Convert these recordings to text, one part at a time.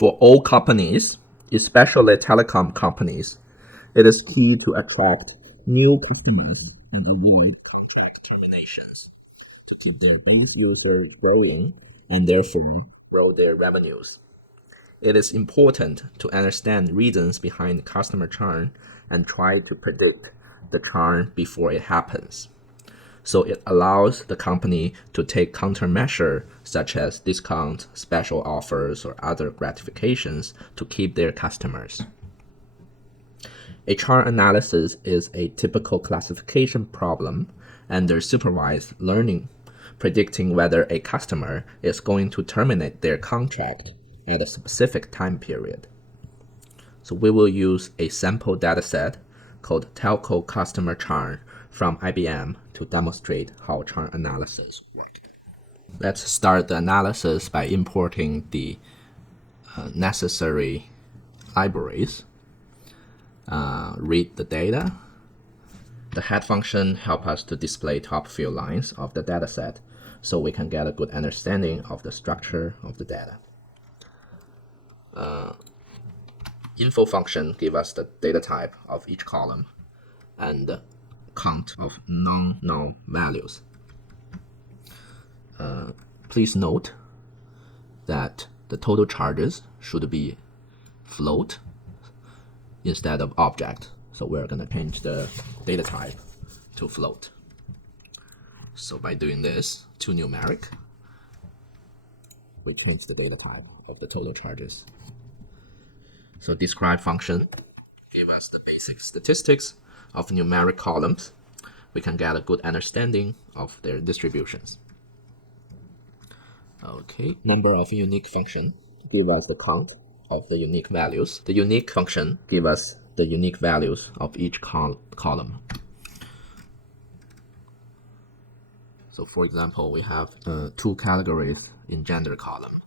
For all companies, especially telecom companies, it is key to attract new customers and avoid contract terminations to keep their end users growing and therefore grow their revenues. It is important to understand reasons behind customer churn and try to predict the churn before it happens. So it allows the company to take countermeasures such as discounts, special offers, or other gratifications to keep their customers. A churn analysis is a typical classification problem under supervised learning, predicting whether a customer is going to terminate their contract at a specific time period. So we will use a sample dataset called Telco Customer Churn from IBM to demonstrate how churn analysis works. Let's start the analysis by importing the necessary libraries. Read the data. The head function helps us to display top few lines of the dataset so we can get a good understanding of the structure of the data. Info function gives us the data type of each column and the count of non-null values. Please note that the total charges should be float instead of object. So we're going to change the data type to float. So by doing this to numeric, we change the data type of the total charges. So describe function give us the basic statistics of numeric columns. We can get a good understanding of their distributions. Okay, number of unique function give us the count of the unique values. The unique function give us the unique values of each column. So for example, we have two categories in gender column,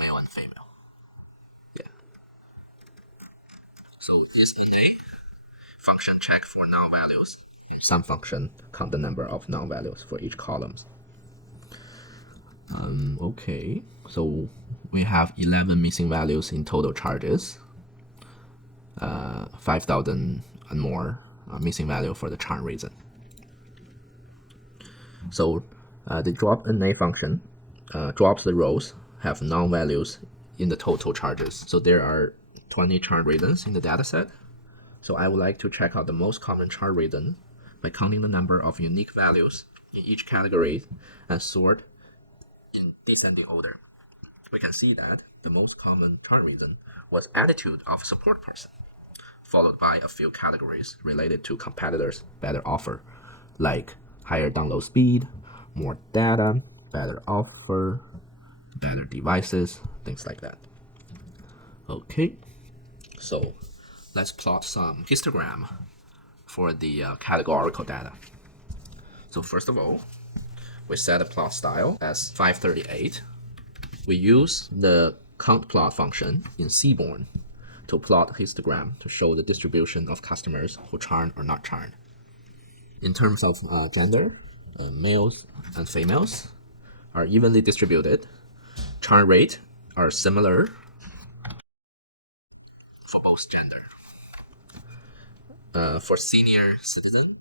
male and female. Yeah. So this EDA function check for null values. Some function count the number of null values for each columns. Okay, so we have 11 missing values in total charges, 5,000 and more missing value for the churn reason. So the drop NA function drops the rows have null values in the total charges. So there are 20 churn reasons in the dataset. So I would like to check out the most common churn reason by counting the number of unique values in each category and sort in descending order. We can see that the most common churn reason was attitude of support person, followed by a few categories related to competitors' better offer, like higher download speed, more data, better offer, better devices, things like that. Okay, so let's plot some histogram for the categorical data. So first of all, we set a plot style as 538. We use the count plot function in Seaborn to plot a histogram to show the distribution of customers who churn or not churn. In terms of gender, males and females are evenly distributed. Churn rate are similar for both gender. For senior citizen,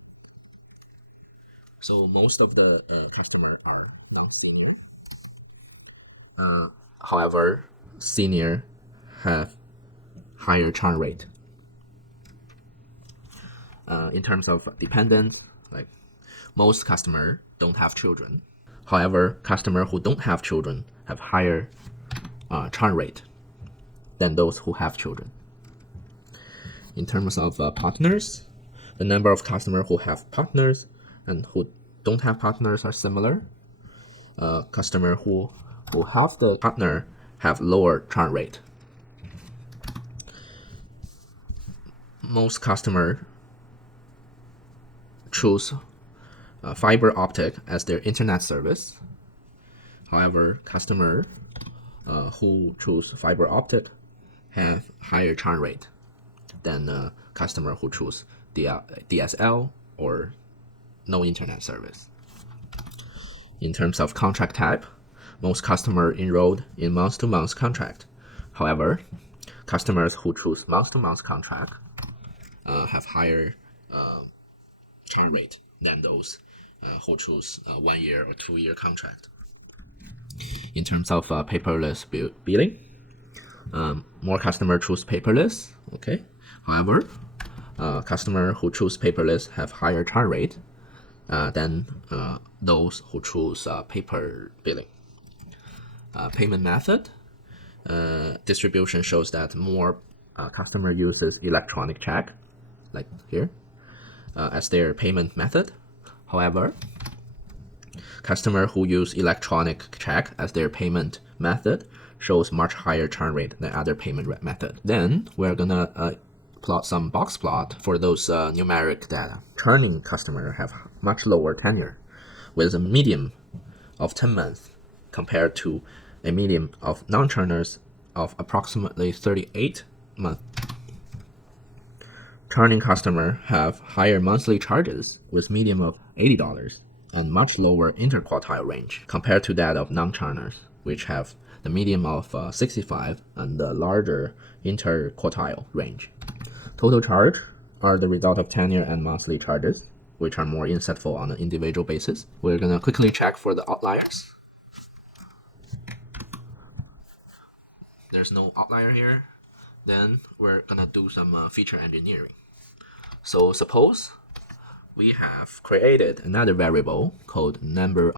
so most of the customers are non-senior. However, senior have higher churn rate. In terms of dependent, like most customers don't have children. However, customers who don't have children have higher churn rate than those who have children. In terms of partners, the number of customers who have partners and who don't have partners are similar. Customers who have the partner have lower churn rate. Most customers choose fiber optic as their internet service. However, customers who choose fiber optic have higher churn rate than customers who choose DSL or no internet service. In terms of contract type, most customers enrolled in month-to-month contract. However, customers who choose month-to-month contract have higher churn rate than those who choose 1 year or 2 year contract. In terms of paperless billing, more customer choose paperless. Okay. However, customer who choose paperless have higher churn rate than those who choose paper billing. Payment method distribution shows that more customer uses electronic check, like here, as their payment method. However, customer who use electronic check as their payment method shows much higher churn rate than other payment method. Then we're gonna plot some box plot for those numeric data. Churning customer have much lower tenure, with a median of 10 months compared to a median of non-churners of approximately 38 months. Churning customer have higher monthly charges with median of $80 and much lower interquartile range compared to that of non-churners, which have the median of 65 and the larger interquartile range. Total charge are the result of tenure and monthly charges, which are more insightful on an individual basis. We're going to quickly check for the outliers. There's no outlier here. Then we're going to do some feature engineering. So suppose we have created another variable called number